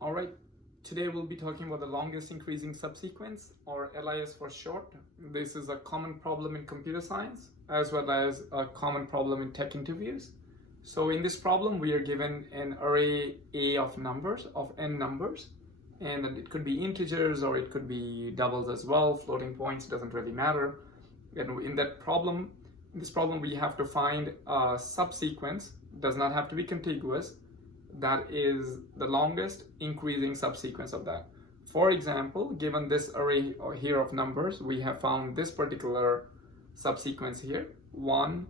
All right, today we'll be talking about the longest increasing subsequence, or LIS for short. This is a common problem in computer science as well as a common problem in tech interviews. So in this problem, we are given an array A of numbers, of n numbers, and it could be integers or it could be doubles as well, floating points, doesn't really matter. And in this problem, we have to find a subsequence, does not have to be contiguous, that is the longest increasing subsequence of that. For example, given this array here of numbers, we have found this particular subsequence here, 1,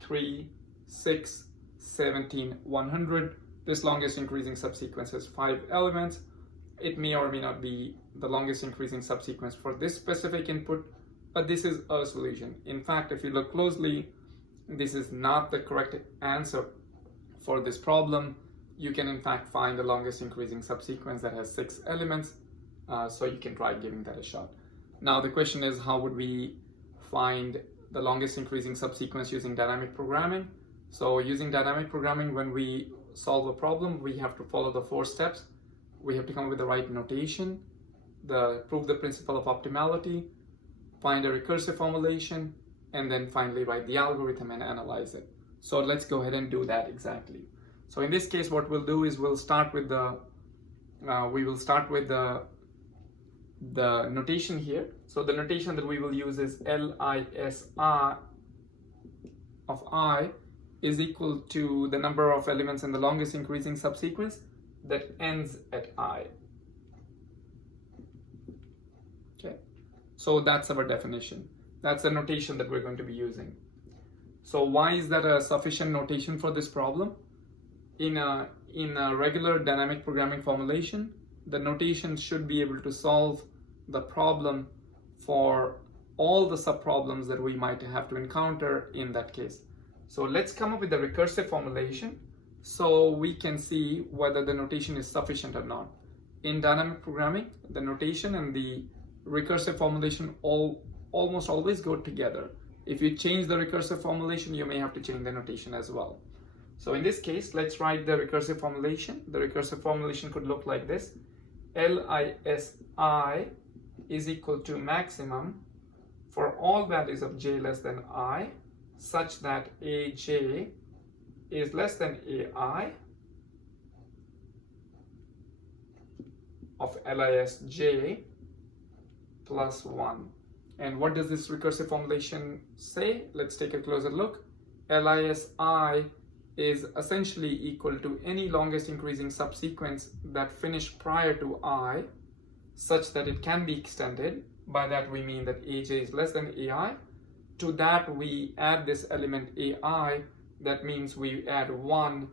3, 6, 17, 100. This longest increasing subsequence has 5 elements. It may or may not be the longest increasing subsequence for this specific input, but this is a solution. In fact, if you look closely, this is not the correct answer for this problem. You can in fact find the longest increasing subsequence that has 6 elements, so you can try giving that a shot. Now the question is, how would we find the longest increasing subsequence using dynamic programming? So using dynamic programming, when we solve a problem, we have to follow the 4 steps. We have to come up with the right notation, prove the principle of optimality, find a recursive formulation, and then finally write the algorithm and analyze it. So let's go ahead and do that exactly. So in this case, what we'll do is we'll start with the notation here. So the notation that we will use is LISI of I is equal to the number of elements in the longest increasing subsequence that ends at I. Okay, so that's our definition. That's the notation that we're going to be using. So why is that a sufficient notation for this problem? In a regular dynamic programming formulation, the notation should be able to solve the problem for all the subproblems that we might have to encounter in that case. So let's come up with a recursive formulation so we can see whether the notation is sufficient or not. In dynamic programming, the notation and the recursive formulation almost always go together. If you change the recursive formulation, you may have to change the notation as well. So in this case, let's write the recursive formulation. The recursive formulation could look like this. LISI is equal to maximum for all values of j less than I, such that aj is less than ai of LISJ plus 1. And what does this recursive formulation say? Let's take a closer look. LISI is essentially equal to any longest increasing subsequence that finished prior to I, such that it can be extended. By that we mean that aj is less than ai. To that we add this element ai. That means we add 1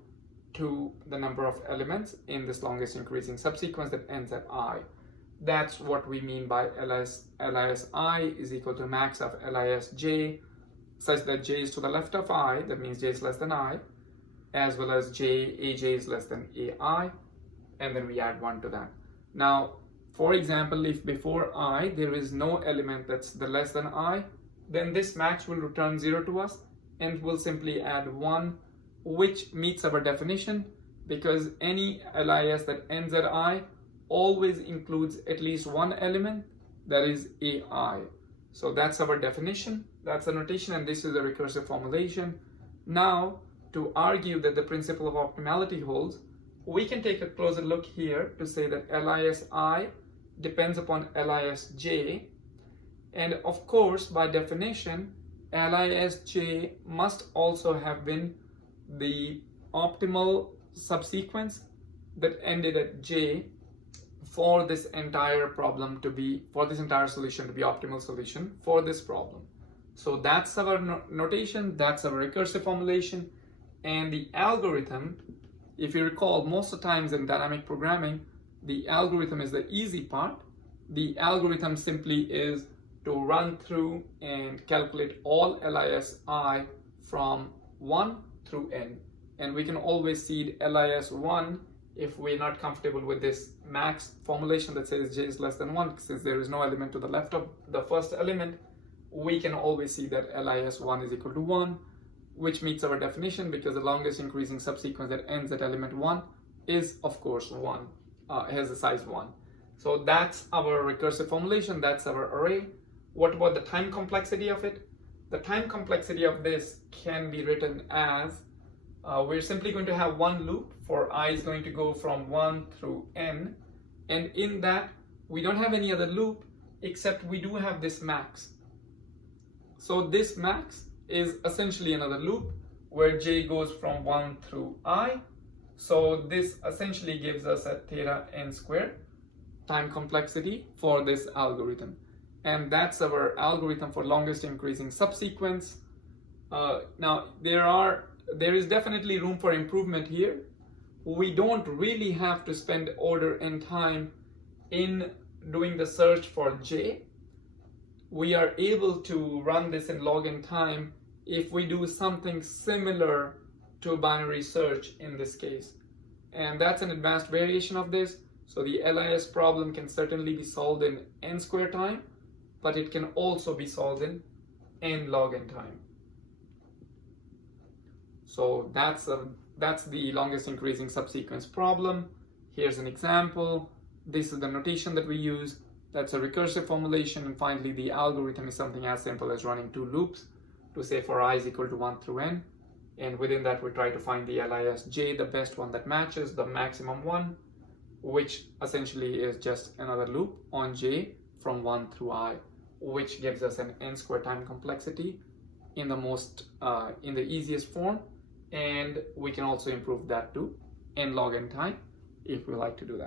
to the number of elements in this longest increasing subsequence that ends at I. That's what we mean by LISI is equal to max of LISJ, such that j is to the left of I. That means j is less than I, as well as aj is less than ai, and then we add 1 to that. Now, for example, if before I there is no element that's the less than I, then this max will return 0 to us, and we'll simply add 1, which meets our definition, because any LIS that ends at I always includes at least 1 element, that is ai. So that's our definition, that's the notation, and this is a recursive formulation. Now, to argue that the principle of optimality holds, we can take a closer look here to say that LISI depends upon LISJ, and of course, by definition, LISJ must also have been the optimal subsequence that ended at J for this entire problem to be, for this entire solution to be optimal solution for this problem. So that's our notation, that's our recursive formulation. And the algorithm, if you recall, most of the times in dynamic programming, the algorithm is the easy part. The algorithm simply is to run through and calculate all LISI from 1 through n. And we can always seed LIS1 if we're not comfortable with this max formulation that says j is less than 1, since there is no element to the left of the first element, we can always see that LIS1 is equal to 1. which meets our definition because the longest increasing subsequence that ends at element 1 is of course 1. has a size 1. So that's our recursive formulation, that's our array. What about the time complexity of it? The time complexity of this can be written as, we're simply going to have one loop for I is going to go from 1 through n, and in that we don't have any other loop except we do have this max. So this max is essentially another loop where j goes from 1 through I. So this essentially gives us a theta n squared time complexity for this algorithm. And that's our algorithm for longest increasing subsequence. Now there is definitely room for improvement here. We don't really have to spend order and time in doing the search for j. We are able to run this in log n time if we do something similar to a binary search in this case. And that's an advanced variation of this. So the LIS problem can certainly be solved in n square time, but it can also be solved in n log n time. So that's the longest increasing subsequence problem. Here's an example. This is the notation that we use. That's a recursive formulation. And finally, the algorithm is something as simple as running 2 loops to say for I is equal to 1 through n. And within that, we try to find the LISJ, the best one that matches the maximum one, which essentially is just another loop on j from 1 through I, which gives us an n squared time complexity in the easiest form. And we can also improve that to n log n time if we like to do that.